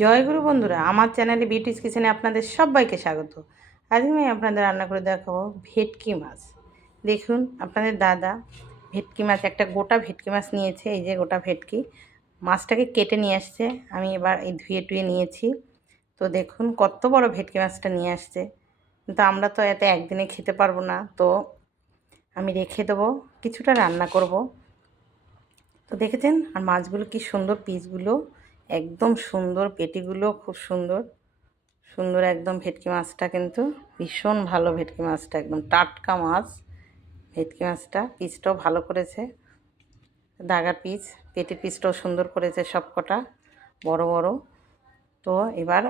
জয়গুরু বন্ধুরা, আমার চ্যানেলে বিউটিস কিচেনে আপনাদের সবাইকে স্বাগত। আজকে আমি আপনাদের রান্না করে দেখাবো ভেটকি মাছ। দেখুন, আপনাদের দাদা ভেটকি মাছ, একটা গোটা ভেটকি মাছ নিয়েছে, এই যে গোটা ভেটকি। মাছটাকে কেটে নিয়ে আসছে, আমি এবার এই ধুয়ে টুয়ে নিয়েছি। তো দেখুন, কত বড় ভেটকি মাছটা নিয়ে আসছে। কিন্তু আমরা তো এতে একদিনে খেতে পারব না, তো আমি রেখে দেবো, কিছুটা রান্না করব। তো দেখেছেন, আর মাছগুলো কি সুন্দর পিসগুলো একদম সুন্দর, পেটিগুলো খুব সুন্দর। সুন্দর একদম ভেটকি মাছটা কিন্তু, ভীষণ ভালো ভেটকি মাছটা, একদম টাটকা মাছ। ভেটকি মাছটা পিসটাও ভালো করেছে। দাগার পিস পেটের পিসটাও সুন্দর করেছে সব কটা বড় বড়। তো এবার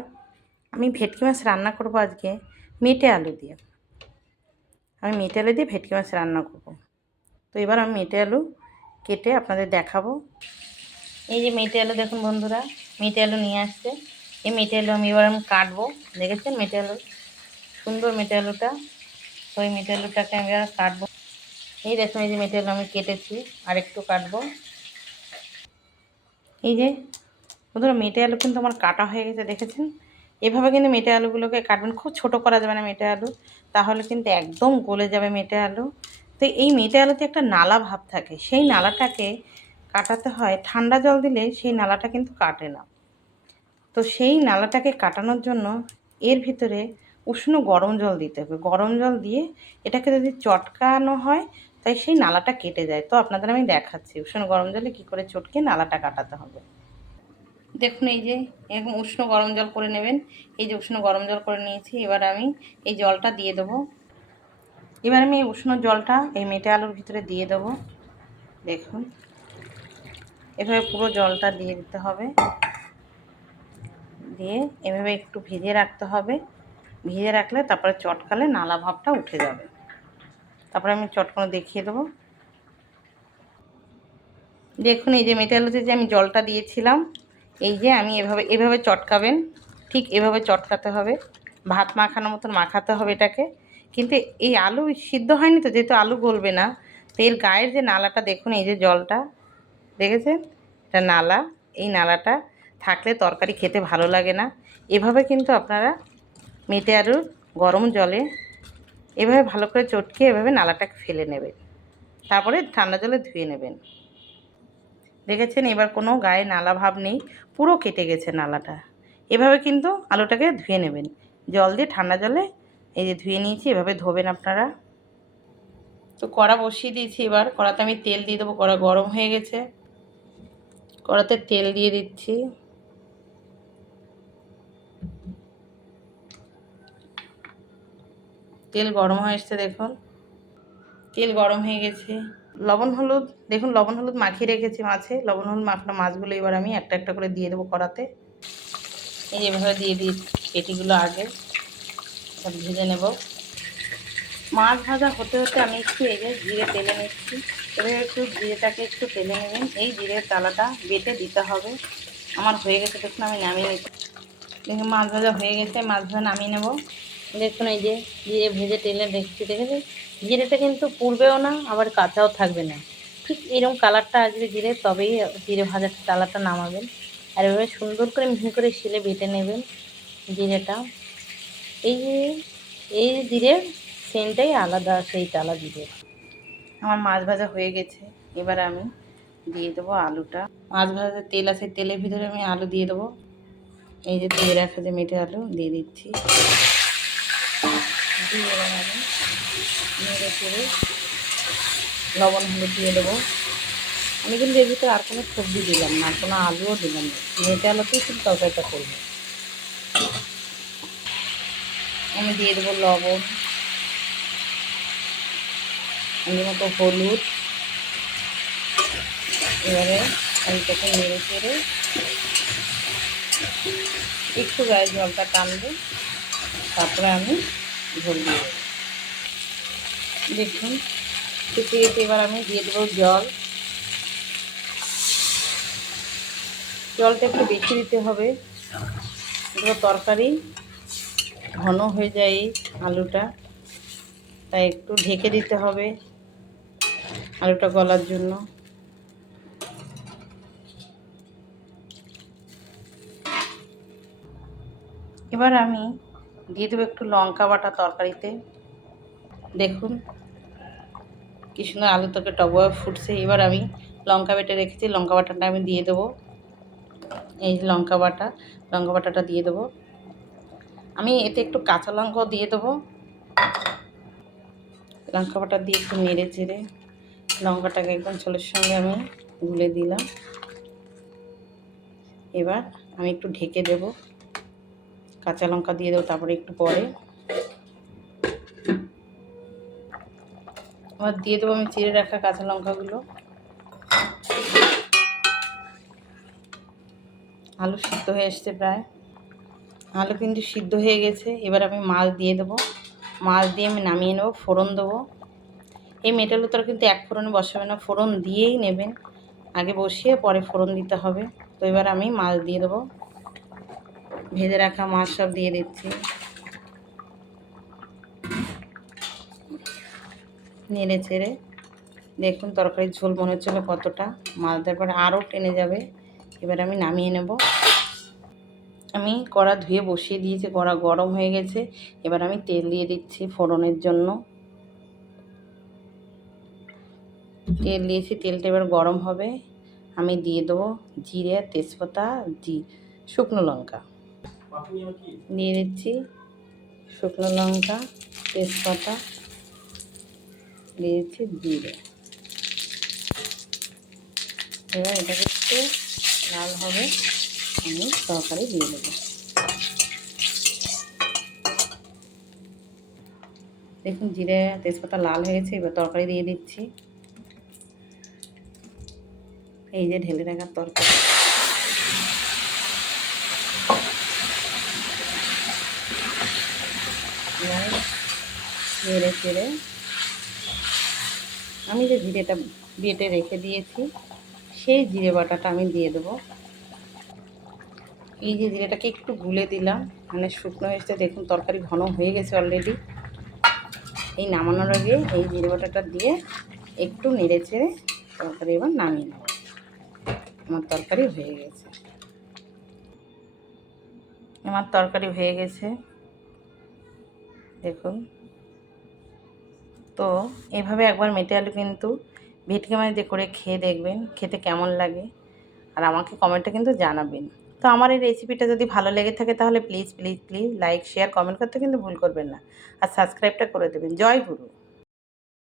আমি ভেটকি মাছ রান্না করব আজকে মেটে আলু দিয়ে। আমি মেটে আলু দিয়ে ভেটকি মাছ রান্না করব। তো এবার আমি মেটে আলু কেটে আপনাদের দেখাবো। এই যে মেটে আলু দেখুন বন্ধুরা, মেটে আলু নিয়ে আসছে। এই মেটে আলু আমি এবার আমি কাটবো, দেখেছেন মেটে আলু? সুন্দর মেটে আলুটা। এই মেটে আলুটাকে আমি এবার কাটবো। এই দেখুন, এই যে মেটে আলু আমি কেটেছি, আর একটু কাটবো। এই যে, বন্ধুরা, মেটে আলু কিন্তু আমার কাটা হয়ে গেছে, দেখেছেন? এভাবে কিন্তু মেটে আলুগুলোকে কাটবেন, খুব ছোট করা যাবে না মেটে আলু। তাহলে কিন্তু একদম গলে যাবে মেটে আলু। তো এই মেটে আলুতে একটা নালা ভাব থাকে, সেই নালাটাকে কাটাতে হয়, ঠান্ডা জল দিলে সেই নালাটা কিন্তু কাটে না। তো সেই নালাটাকে কাটানোর জন্য এর ভিতরে উষ্ণ গরম জল দিতে হবে। গরম জল দিয়ে এটাকে যদি চটকানো হয়, তাই সেই নালাটা কেটে যায়। তো আপনাদের আমি দেখাচ্ছি উষ্ণ গরম জলে কী করে চটকে নালাটা কাটাতে হবে। দেখুন এই যে এরকম উষ্ণ গরম জল করে নেবেন। এই যে উষ্ণ গরম জল করে নিয়েছি, এবার আমি এই জলটা দিয়ে দেবো। এবার আমি এই উষ্ণ জলটা এই মেটে আলুর ভিতরে দিয়ে দেবো। দেখুন। এভাবে পুরো জলটা দিয়ে দিতে হবে। দিয়ে এভাবে একটু ভিজিয়ে রাখতে হবে। ভিজে রাখলে তারপরে চটকালে নালা ভাবটা উঠে যাবে। তারপরে আমি চটকানো দেখিয়ে দেবো। দেখুন, এই যে মেটে আলুতে যে আমি জলটা দিয়েছিলাম, এই যে আমি এভাবে এভাবে চটকাবেন, ঠিক এভাবে চটকাতে হবে। ভাত মাখানোর মতন মাখাতে হবে এটাকে। কিন্তু এই আলু সিদ্ধ হয়নি তো, যেহেতু আলু গলবে না, তো এর গায়ের যে নালাটা, দেখুন এই যে জলটা দেখেছেন? এটা নালা। এই নালাটা থাকলে তরকারি খেতে ভালো লাগে না। এভাবে কিন্তু আপনারা মেটে আলুর গরম জলে এভাবে ভালো করে চটকে এভাবে নালাটাকে ফেলে নেবেন। তারপরে ঠান্ডা জলে ধুয়ে নেবেন। দেখেছেন? এবার কোনো গায়ে নালা ভাব নেই। পুরো কেটে গেছে নালাটা। এভাবে কিন্তু আলুটাকে ধুয়ে নেবেন। জল দিয়ে ঠান্ডা জলে এই যে ধুয়ে নিয়েছি, এভাবে ধোবেন আপনারা। তো কড়া বসিয়ে দিয়েছি এবার। কড়াতে আমি তেল দিয়ে দেবো। কড়া গরম হয়ে গেছে। কড়াতে তেল দিয়ে দিচ্ছি। তেল গরম হয়ে এসছে দেখুন। তেল গরম হয়ে গেছে। লবণ, হলুদ, দেখুন লবণ, হলুদ মাখিয়ে রেখেছি মাছে। লবণ, হলুদ মাখানো মাছগুলো এবার আমি একটা একটা করে দিয়ে দেবো কড়াতে। এই এভাবে দিয়ে দিই পেটিগুলো আগে। সব ভেজে নেব। মাছ ভাজা হতে হতে আমি একটু যে জিরে তেলে নিচ্ছি। এবার একটু জিরেটাকে একটু তেলে নেবেন। এই জিরের তালাটা বেটে দিতে হবে। আমার হয়ে গেছে, দেখুন আমি নামিয়ে নিচ্ছি। দেখুন, মাছ ভাজা হয়ে গেছে, মাছ ভাজা নামিয়ে নেব। দেখুন, এই যে জিরে ভেজে তেলে দেখছি দেখেছি জিরেটা কিন্তু পুড়বেও না, আবার কাঁচাও থাকবে না। ঠিক এরকম কালারটা আসবে জিরে, তবেই জিরে ভাজার তালাটা নামাবেন। আর এভাবে সুন্দর করে মিহি করে শিলে বেটে নেবেন জিরেটা। এই এই জিরের সেন্টটাই আলাদা, সেই তালা জিরে। আমার মাছ ভাজা হয়ে গেছে। এবার আমি দিয়ে দেবো আলুটা। মাছ ভাজা তেল আছে, তেলের ভিতরে আমি আলু দিয়ে দেবো। এই যে ধুয়ে রাখা যে মেটে আলু, দিয়ে দিচ্ছি। দিয়ে লবণ হলুদ দিয়ে দেবো। আমি কিন্তু এর ভিতরে আর কোনো সবজি দিলাম না কোনো আলুও দিলাম না। মেটে আলুতেই শুধু তরকারিটা করব। আমি দিয়ে দেবো লবণ। মতো হলুদ। এবারে আলুটাকে নেড়ে চেড়ে একটু গায়ে জলটা টানবে, তারপরে আমি ঝোল দিয়ে দেখুন শুকিয়ে গেছে এবার আমি দিয়ে দেবো জল। জলটা একটু বেশি দিতে হবে। এগুলো তরকারি ঘন হয়ে যায় আলুটা, তাই একটু ঢেকে দিতে হবে। আলুটা গলার জন্য। এবার আমি দিয়ে দেবো একটু লঙ্কা বাটা তরকারিতে। দেখুন কি সুন্দর আলু তরকারি টকভাবে ফুটছে। এবার আমি লঙ্কা বেটে রেখেছি, লঙ্কা বাটাটা আমি দিয়ে দেবো। এই লঙ্কা বাটা, লঙ্কা বাটাটা দিয়ে দেবো। আমি এতে একটু কাঁচা লঙ্কাও দিয়ে দেবো। লঙ্কা বাটা দিয়ে একটু নেড়ে চেড়ে। লঙ্কাটাকে একদম ছোলের সঙ্গে আমি গুলে দিলাম। এবার আমি একটু ঢেকে দেব। কাঁচা লঙ্কা দিয়ে দেবো তারপরে একটু পরে। আবার দিয়ে দেবো আমি চিড়ে রাখা কাঁচা লঙ্কাগুলো। আলু সিদ্ধ হয়ে এসছে প্রায়। আলু কিন্তু সিদ্ধ হয়ে গেছে। এবার আমি মাছ দিয়ে দেবো। মাছ দিয়ে আমি নামিয়ে নেব, ফোড়ন দেবো। এই মেটাল উত্তর কিন্তু এক ফোড়নে বসাবে না, ফোড়ন দিয়েই নেবেন। আগে বসিয়ে পরে ফোড়ন দিতে হবে। তো এবার আমি মাছ দিয়ে দেবো। ভেজে রাখা মাছ সব দিয়ে দিচ্ছি। নেড়ে চেড়ে দেখুন তরকারির ঝোল মনে হচ্ছিল কতটা। মাছ দেওয়ার পরে আরও টেনে যাবে। এবার আমি নামিয়ে নেব। আমি কড়া ধুয়ে বসিয়ে দিয়েছি, কড়া গরম হয়ে গেছে। এবার আমি তেল দিয়ে দিচ্ছি ফোড়নের জন্য। তেল দিয়েছি, তেলটা এবার গরম হবে। আমি দিয়ে দেবো জিরে, তেজপাতা জি শুকনো লঙ্কা। দিয়ে দিচ্ছি শুকনো লঙ্কা, তেজপাতা, দিয়ে দিচ্ছি জিরে। এবার এটাকে একটু লাল হবে, আমি তরকারি দিয়ে দেবো। দেখুন, জিরে, তেজপাতা লাল হয়ে গেছে, এবার তরকারি দিয়ে দিচ্ছি। এই যে ঢেলে রাখার তরকারি। নেড়ে চেড়ে। আমি যে জিরেটা বেটে রেখে দিয়েছি, সেই জিরে বাটাটা আমি দিয়ে দেবো। এই যে জিরেটাকে একটু গুলে দিলাম মানে শুকনো হয়েছে, দেখুন তরকারি ঘন হয়ে গেছে অলরেডি এই নামানোর আগে এই জিরে বাটাটা দিয়ে একটু নেড়ে চেড়ে তরকারি এবার নামিয়ে নেব। আমার তরকারি হয়ে গেছে। আমার তরকারি হয়ে গেছে। দেখুন। তো এভাবে একবার মেটে আলু কিন্তু ভেটকি মাছ দিয়ে করে খেয়ে দেখবেন, খেতে কেমন লাগে। আর আমাকে কমেন্টে কিন্তু জানাবেন। তো আমার এই রেসিপিটা যদি ভালো লেগে থাকে তাহলে please please please like share comment করতে কিন্তু ভুল করবেন না। আর সাবস্ক্রাইবটা করে দেবেন। জয় গুরু।